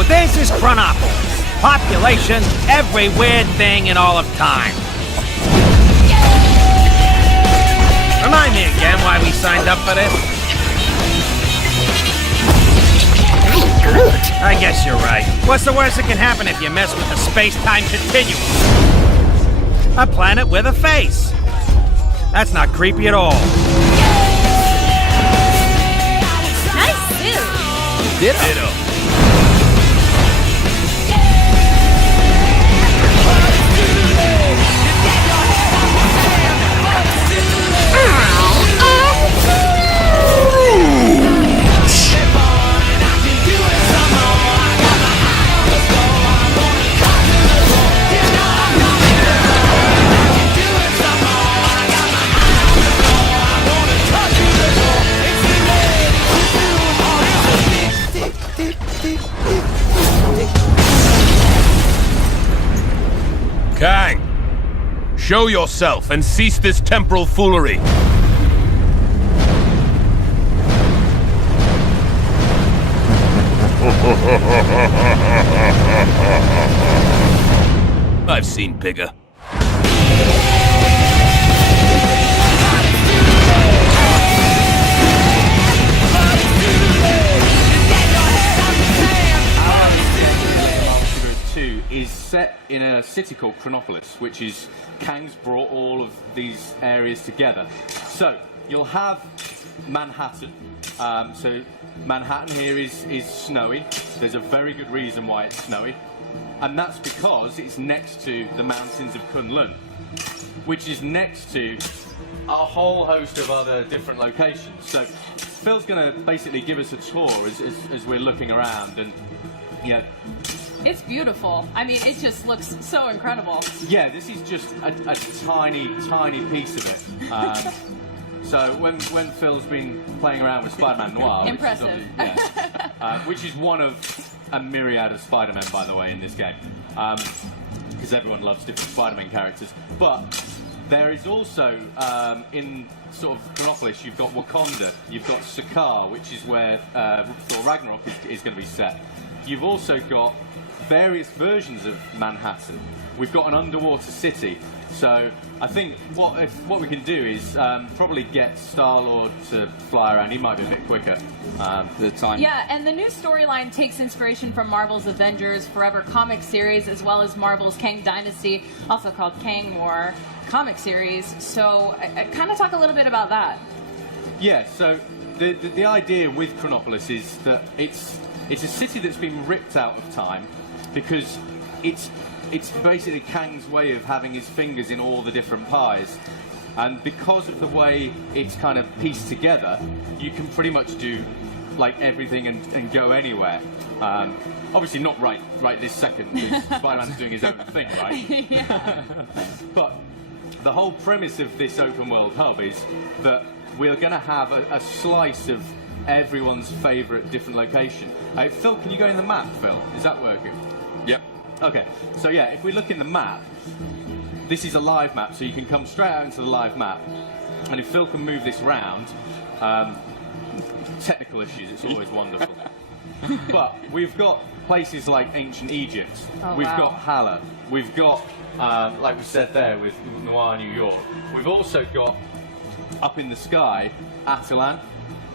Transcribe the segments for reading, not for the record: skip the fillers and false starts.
So this is Chronopolis. Population, every weird thing in all of time. Remind me again why we signed up for this? I guess you're right. What's the worst that can happen if you mess with the space-time continuum? A planet with a face. That's not creepy at all. Nice suit. Ditto. Kang, show yourself and cease this temporal foolery. I've seen bigger. Is set in a city called Chronopolis, which is Kang's brought all of these areas together. So you'll have Manhattan. So Manhattan here is snowy. There's a very good reason why it's snowy, and that's because it's next to the mountains of Kunlun, which is next to a whole host of other different locations. So Phil's going to basically give us a tour as we're looking around, and yeah. It's beautiful. I mean, it just looks so incredible. Yeah, this is just a tiny, tiny piece of it. So when Phil's been playing around with Spider-Man Noir, impressive, which is one of a myriad of Spider-Men, by the way, in this game, because everyone loves different Spider-Man characters. But there is also in sort of Chronopolis, you've got Wakanda, you've got Sakaar, which is where Thor Ragnarok is going to be set. You've also got various versions of Manhattan. We've got an underwater city. So I think what we can do is probably get Star-Lord to fly around. He might be a bit quicker for the time. Yeah, and the new storyline takes inspiration from Marvel's Avengers Forever comic series, as well as Marvel's Kang Dynasty, also called Kang War comic series. So kind of talk a little bit about that. Yeah, so the idea with Chronopolis is that it's a city that's been ripped out of time, because it's basically Kang's way of having his fingers in all the different pies. And because of the way it's kind of pieced together, you can pretty much do like everything and go anywhere. Obviously not right this second, because Spider-Man's doing his own thing, right? Yeah. But the whole premise of this open world hub is that we're going to have a slice of everyone's favourite different location. Phil, can you go in the map, Phil? Is that working? Yep. Okay, so yeah, if we look in the map, this is a live map, so you can come straight out into the live map. And if Phil can move this round, technical issues, it's always wonderful. But we've got places like ancient Egypt, we've got Hala, we've got, like we said there, with Noir, New York. We've also got, up in the sky, Atalan.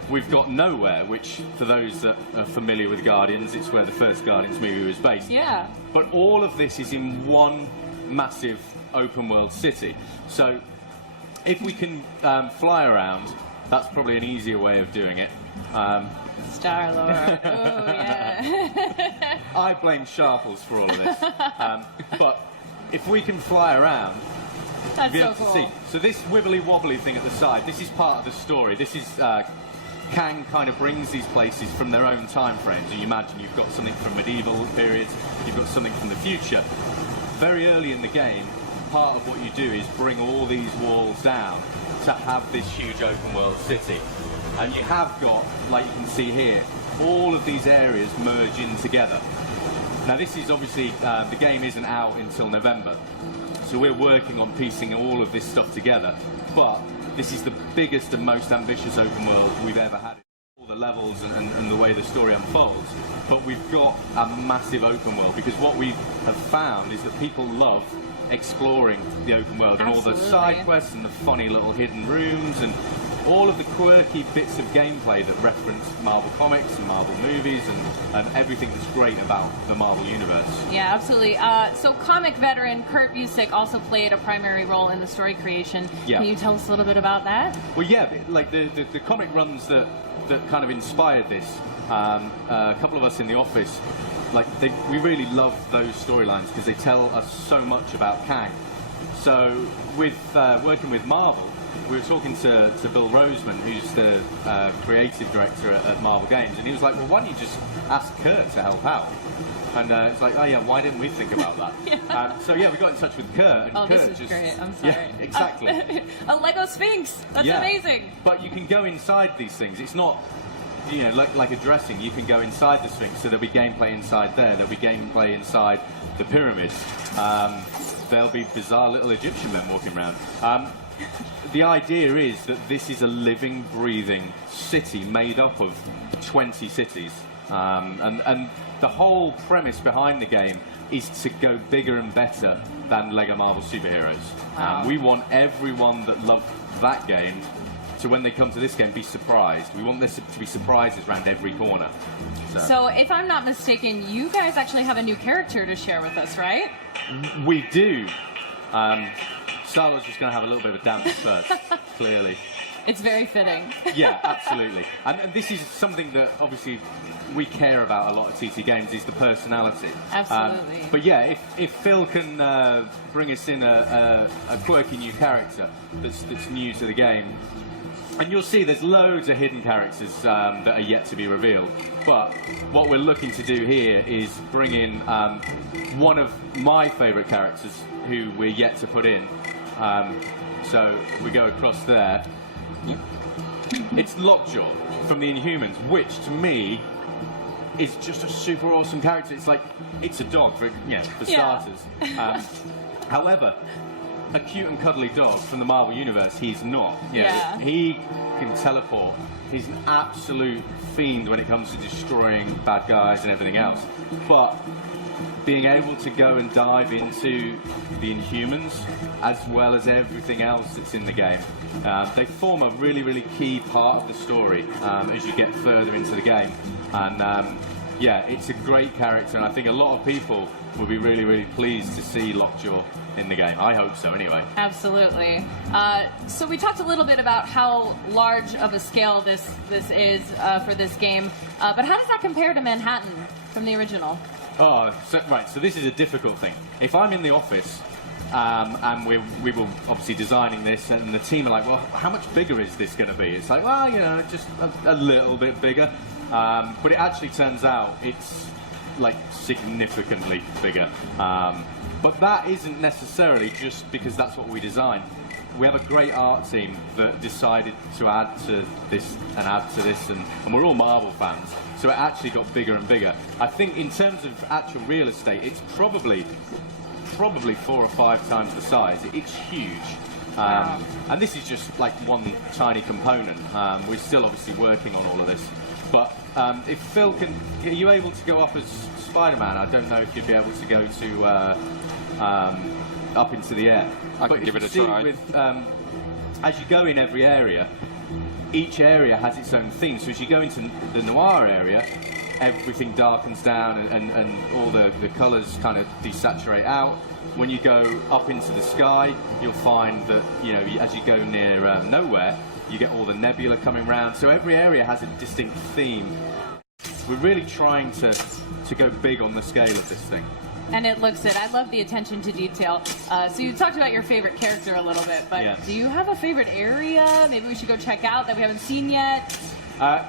We've got Nowhere, which, for those that are familiar with Guardians, it's where the first Guardians movie was based. Yeah. But all of this is in one massive open-world city. So if we can fly around, that's probably an easier way of doing it. Star-Lord. Oh, yeah. I blame Sharples for all of this. But if we can fly around, That's be so able cool. to see. So this wibbly-wobbly thing at the side, this is part of the story. This is Kang kind of brings these places from their own time frames. And you imagine you've got something from medieval periods, you've got something from the future. Very early in the game, part of what you do is bring all these walls down to have this huge open world city. And you have got, like you can see here, all of these areas merge in together. Now this is obviously, the game isn't out until November, so we're working on piecing all of this stuff together, but this is the biggest and most ambitious open world we've ever had. All the levels and the way the story unfolds, but we've got a massive open world, because what we have found is that people love exploring the open world and all the side quests and the funny little hidden rooms and all of the quirky bits of gameplay that reference Marvel Comics and Marvel movies and everything that's great about the Marvel Universe. Yeah, absolutely. So comic veteran Kurt Busiek also played a primary role in the story creation. Yeah. Can you tell us a little bit about that? Well, yeah, like the comic runs that kind of inspired this, a couple of us in the office, we really love those storylines because they tell us so much about Kang. So with working with Marvel, we were talking to Bill Roseman, who's the creative director at Marvel Games, and he was like, well, why don't you just ask Kurt to help out? And it's like, oh yeah, why didn't we think about that? Yeah. So yeah, we got in touch with Kurt, and Kurt this is just... great, I'm sorry. Yeah, exactly. A Lego Sphinx, that's amazing. But you can go inside these things. It's not, you know, like a dressing. You can go inside the Sphinx, so there'll be gameplay inside there. There'll be gameplay inside the pyramids. There'll be bizarre little Egyptian men walking around. The idea is that this is a living, breathing city made up of 20 cities. And the whole premise behind the game is to go bigger and better than LEGO Marvel Superheroes. Wow. We want everyone that loved that game to, when they come to this game, be surprised. We want this to be surprises around every corner. So if I'm not mistaken, you guys actually have a new character to share with us, right? We do. Star-Lord's just going to have a little bit of a dance first, clearly. It's very fitting. Yeah, absolutely. And this is something that obviously we care about a lot at TT Games, is the personality. Absolutely. But yeah, if Phil can bring us in a quirky new character that's new to the game, and you'll see there's loads of hidden characters that are yet to be revealed. But what we're looking to do here is bring in one of my favourite characters who we're yet to put in. So we go across there. It's Lockjaw from the Inhumans, which to me is just a super awesome character. It's like, it's a dog for starters. However, a cute and cuddly dog from the Marvel Universe, he's not. Yeah. He can teleport. He's an absolute fiend when it comes to destroying bad guys and everything else. But being able to go and dive into the Inhumans, as well as everything else that's in the game, they form a really, really key part of the story as you get further into the game. And yeah, it's a great character, and I think a lot of people will be really, really pleased to see Lockjaw in the game. I hope so, anyway. Absolutely. So we talked a little bit about how large of a scale this is for this game, but how does that compare to Manhattan from the original? Oh, so this is a difficult thing. If I'm in the office and we were obviously designing this, and the team are like, well, how much bigger is this going to be? It's like, well, you know, just a little bit bigger. But it actually turns out it's like significantly bigger. But that isn't necessarily just because that's what we designed. We have a great art team that decided to add to this and add to this, and we're all Marvel fans, so it actually got bigger and bigger. I think in terms of actual real estate, it's probably 4 or 5 times the size. It's huge. Wow. And this is just like one tiny component. We're still obviously working on all of this. But if Phil can, are you able to go up as Spider-Man? I don't know if you'd be able to go to up into the air. I can give it a try. As you go in every area, each area has its own theme. So as you go into the noir area, everything darkens down and all the colours kind of desaturate out. When you go up into the sky, you'll find that, you know, as you go near nowhere, you get all the nebula coming around. So every area has a distinct theme. We're really trying to go big on the scale of this thing. And it looks it. I love the attention to detail. So you talked about your favorite character a little bit, but do you have a favorite area? Maybe we should go check out that we haven't seen yet?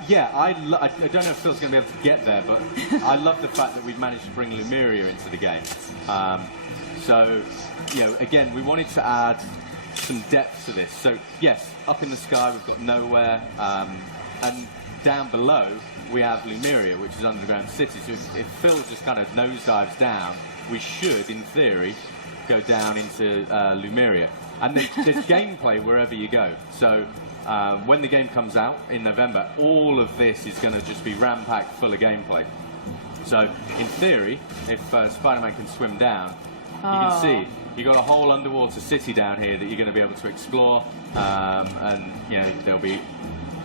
Yeah, I don't know if Phil's going to be able to get there, but I love the fact that we've managed to bring Lemuria into the game. So, you know, again, we wanted to add some depth to this. So, yes, up in the sky we've got nowhere, and down below we have Lemuria, which is underground city. So if Phil just kind of nosedives down, we should, in theory, go down into Lemuria. And there's gameplay wherever you go. So when the game comes out in November, all of this is going to just be ram-packed full of gameplay. So, in theory, if Spider-Man can swim down, you can see you've got a whole underwater city down here that you're going to be able to explore, and you know there'll be.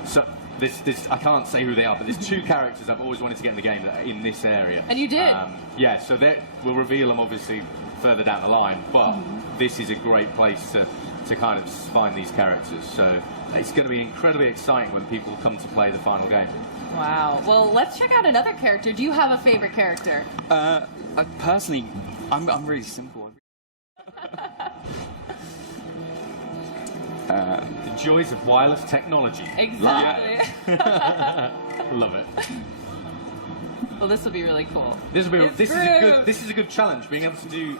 So, this I can't say who they are, but there's 2 characters I've always wanted to get in the game that are in this area. And you did? Yeah, so we'll reveal them obviously further down the line, but this is a great place to kind of find these characters. So it's going to be incredibly exciting when people come to play the final game. Wow. Well, let's check out another character. Do you have a favorite character? Personally, I'm really simple. The joys of wireless technology. Exactly. Love it. Well, this will be really cool. This is a good challenge, being able to do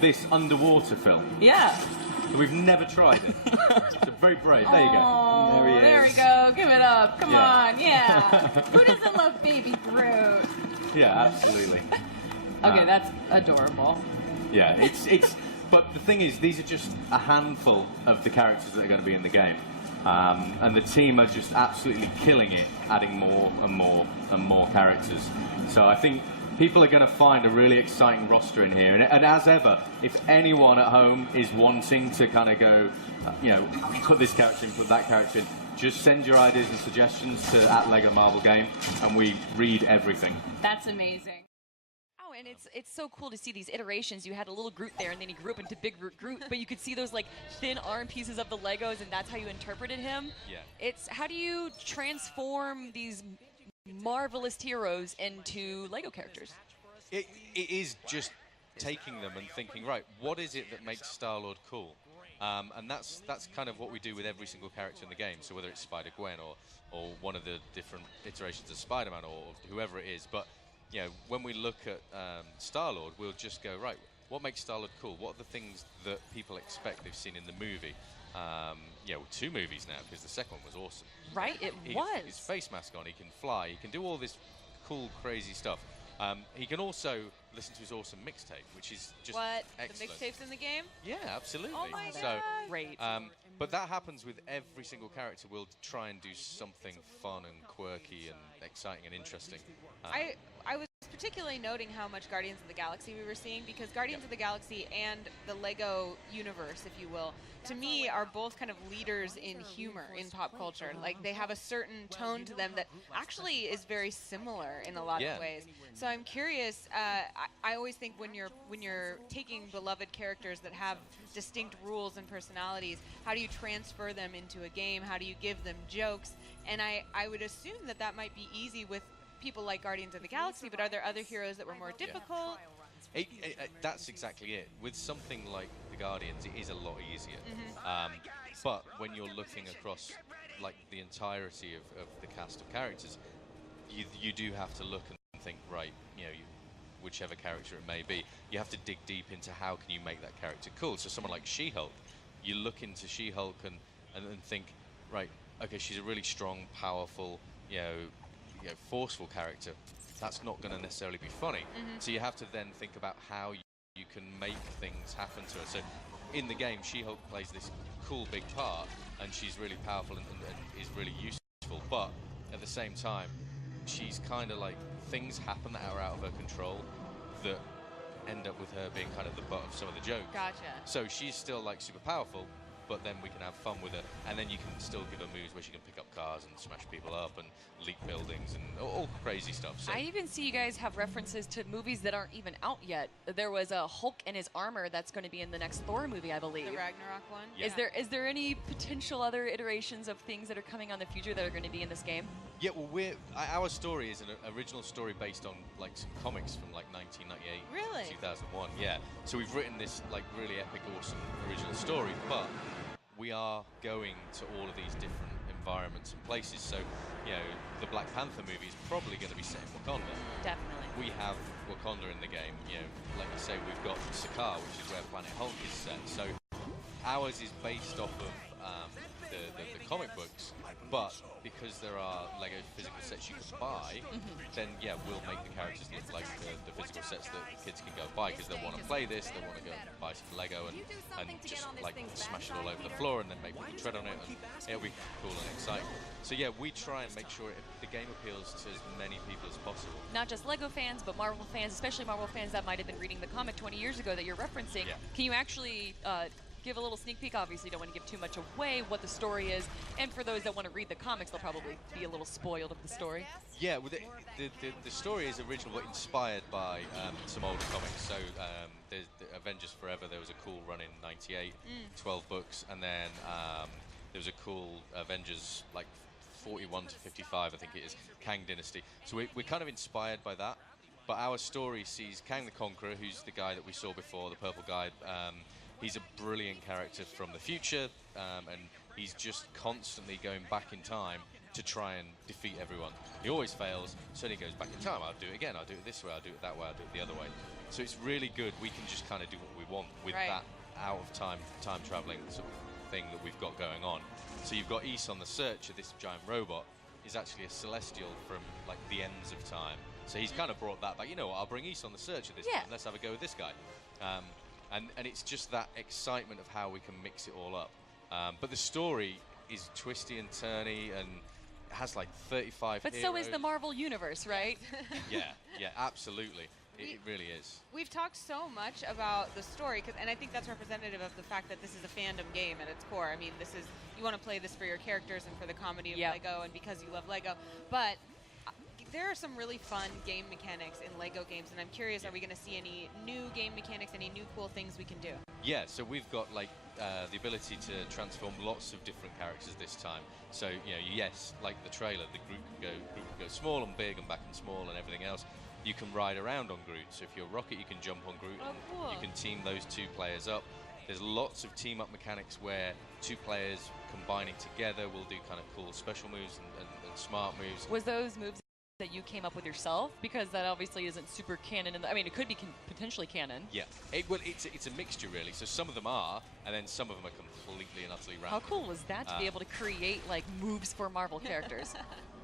this underwater film. Yeah. We've never tried it. So very brave. There you go. Oh, there we go. Give it up. Come on. Yeah. Who doesn't love Baby Groot? Yeah, absolutely. Okay, that's adorable. Yeah, it's. But the thing is, these are just a handful of the characters that are going to be in the game, and the team are just absolutely killing it, adding more and more and more characters. So I think people are going to find a really exciting roster in here. And as ever, if anyone at home is wanting to kind of go, you know, put this character in, put that character in, just send your ideas and suggestions to @LEGO Marvel Game, and we read everything. That's amazing. Oh, and it's so cool to see these iterations. You had a little Groot there, and then he grew up into Big Groot, but you could see those like thin arm pieces of the Legos, and that's how you interpreted him. Yeah. It's how do you transform these marvelous heroes into Lego characters? It is just taking them and thinking, right, what is it that makes Star-Lord cool? And that's kind of what we do with every single character in the game. So whether it's Spider-Gwen or one of the different iterations of Spider-Man or whoever it is, but you know, when we look at Star-Lord, we'll just go, right, what makes Star-Lord cool? What are the things that people expect they've seen in the movie? Yeah, well, 2 movies now, because the second one was awesome. Right, it was. His face mask on, he can fly, he can do all this cool, crazy stuff. He can also listen to his awesome mixtape, which is just excellent. The mixtape's in the game? Yeah, absolutely. Oh my so, God. Great. But that happens with every single character. We'll try and do something fun and quirky and exciting and interesting. I was particularly noting how much Guardians of the Galaxy we were seeing, because Guardians of the Galaxy and the Lego universe, if you will, to me are both kind of leaders in humor in pop culture. Like, they have a certain tone to them that actually is very similar in a lot of ways. So I'm curious, I always think when you're taking beloved characters that have distinct rules and personalities, how do you transfer them into a game? How do you give them jokes? And I would assume that might be easy with people like Guardians of the Galaxy, but are there other heroes that were more difficult? That's exactly it. With something like the Guardians, it is a lot easier. But when you're looking across like the entirety of the cast of characters, you do have to look and think, right, you know, whichever character it may be, you have to dig deep into how can you make that character cool. So someone like She-Hulk, you look into She-Hulk and think, right, okay, she's a really strong, powerful, forceful character. That's not going to necessarily be funny. So you have to then think about how you can make things happen to her. So in the game, She-Hulk plays this cool big part, and she's really powerful and is really useful. But at the same time, she's kind of like, things happen that are out of her control that end up with her being kind of the butt of some of the jokes. Gotcha. So she's still like super powerful, but then we can have fun with her, and then you can still give her moves where she can pick up cars and smash people up and leak buildings and all crazy stuff. So I even see you guys have references to movies that aren't even out yet. There was a Hulk and his armor that's going to be in the next Thor movie, I believe. The Ragnarok one? Yeah. Is there any potential other iterations of things that are coming on the future that are going to be in this game? yeah, well, our story is an original story based on like some comics from like 1998, Really? 2001. Yeah, so we've written this like really epic, awesome original story, but we are going to all of these different environments and places. So, you know, the Black Panther movie is probably going to be set in Wakanda. Definitely. We have Wakanda in the game. You know, like you say, we've got Sakaar, which is where Planet Hulk is set. So ours is based off of the comic books, but because there are Lego physical sets you can buy, then yeah, we'll make the characters look like the physical sets that kids can go buy, because they want to play this, they want to go and buy some Lego, and and just like smash it all over the floor and then make people tread on it, and it'll be cool and exciting. So yeah, we try and make sure the game appeals to as many people as possible. Not just LEGO fans, but Marvel fans, especially Marvel fans that might have been reading the comic 20 years ago that you're referencing. Yeah. Can you actually give a little sneak peek? Obviously, you don't want to give too much away what the story is. And for those that want to read the comics, they'll probably be a little spoiled of the story. Yeah, well, the story is original, but inspired by some older comics. So there's the Avengers Forever. There was a cool run in '98, 12 books, and then there was a cool Avengers like 41 to 55, I think it is, Kang Dynasty. So we're kind of inspired by that. But our story sees Kang the Conqueror, who's the guy that we saw before, the purple guy. He's a brilliant character from the future, and he's just constantly going back in time to try and defeat everyone. He always fails, so then he goes back in time. I'll do it again, I'll do it this way, I'll do it that way, I'll do it the other way. So it's really good. We can just kind of do what we want with that out-of-time, time-traveling sort of thing that we've got going on. So you've got Ys on the Searcher, this giant robot, is actually a celestial from like the ends of time. So he's kind of brought that back. You know what, I'll bring Ys on the Searcher this time. Let's have a go with this guy. And it's just that excitement of how we can mix it all up. But the story is twisty and turny and has like 35 But heroes. so is the Marvel Universe, right? Yeah, absolutely. It really is. We've talked so much about the story, and I think that's representative of the fact that this is a fandom game at its core. I mean, you want to play this for your characters and for the comedy of LEGO and because you love LEGO. But there are some really fun game mechanics in LEGO games, and I'm curious, are we going to see any new game mechanics, any new cool things we can do? Yeah, so we've got like the ability to transform lots of different characters this time. So, you know, yes, like the trailer, the group can go small and big and back and small and everything else. You can ride around on Groot, so if you're Rocket, you can jump on Groot and you can team those two players up. There's lots of team-up mechanics where two players combining together will do kind of cool special moves and smart moves. Was those moves that you came up with yourself? Because that obviously isn't super canon. I mean, it could be potentially canon. Yeah, it's a mixture really. So some of them are, and then some of them are completely and utterly random. How cool was that to be able to create like moves for Marvel characters?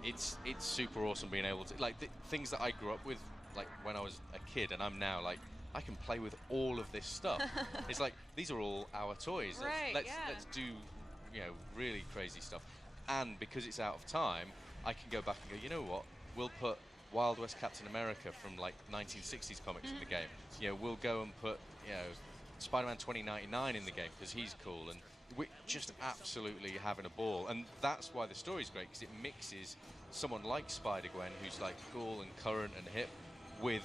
It's super awesome being able to, like, things that I grew up with, like when I was a kid, and I'm now like, I can play with all of this stuff. It's like, these are all our toys. Let's do, you know, really crazy stuff. And because it's out of time, I can go back and go, you know what? We'll put Wild West Captain America from like 1960s comics in the game. You know, we'll go and put, you know, Spider-Man 2099 in the game because he's cool, and we're just absolutely having a ball. And that's why the story's great, because it mixes someone like Spider-Gwen, who's like cool and current and hip, with,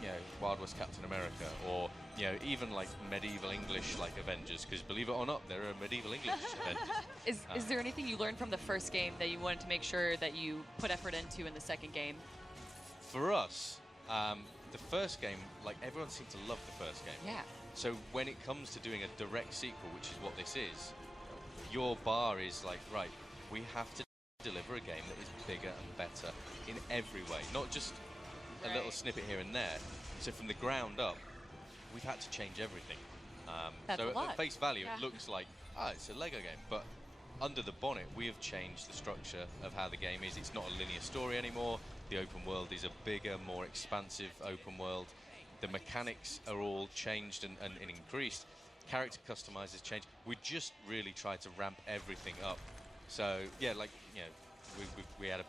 you know, Wild West Captain America, or, you know, even like medieval English like Avengers, because believe it or not, there are medieval English Avengers. Is there anything you learned from the first game that you wanted to make sure that you put effort into in the second game? For us, the first game, like, everyone seemed to love the first game. Yeah. So when it comes to doing a direct sequel, which is what this is, your bar is like, right, we have to deliver a game that is bigger and better in every way, not just a little snippet here and there. So from the ground up, we've had to change everything. That's so a lot. at face value, it looks like, it's a Lego game, but under the bonnet, we have changed the structure of how the game is. It's not a linear story anymore. The open world is a bigger, more expansive open world. The mechanics are all changed and increased. Character customizers changed. We just really tried to ramp everything up. So yeah, like, you know, we had a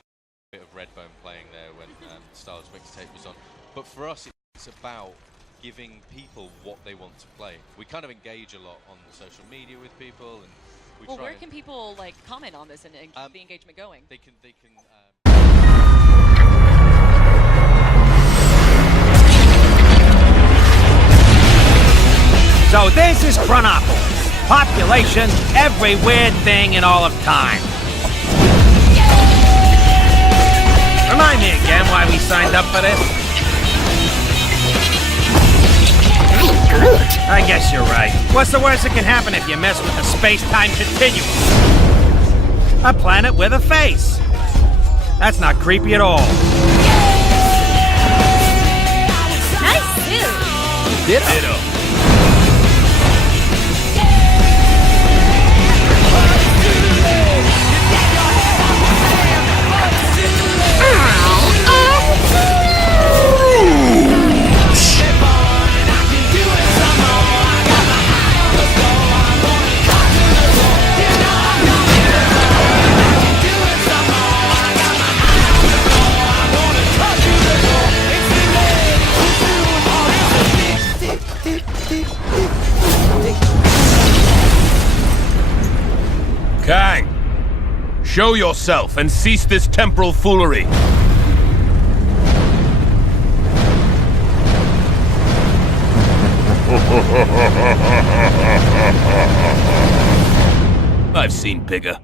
bit of Redbone playing there when Star Wars Mixtape was on. But for us, it's about giving people what they want to play. We kind of engage a lot on social media with people, and we well, try where can people like comment on this and keep the engagement going? They can. So this is Chronopolis. Population, every weird thing in all of time. Remind me again why we signed up for this? I guess you're right. What's the worst that can happen if you mess with the space-time continuum? A planet with a face. That's not creepy at all. Nice suit. Ditto. Show yourself and cease this temporal foolery. I've seen bigger.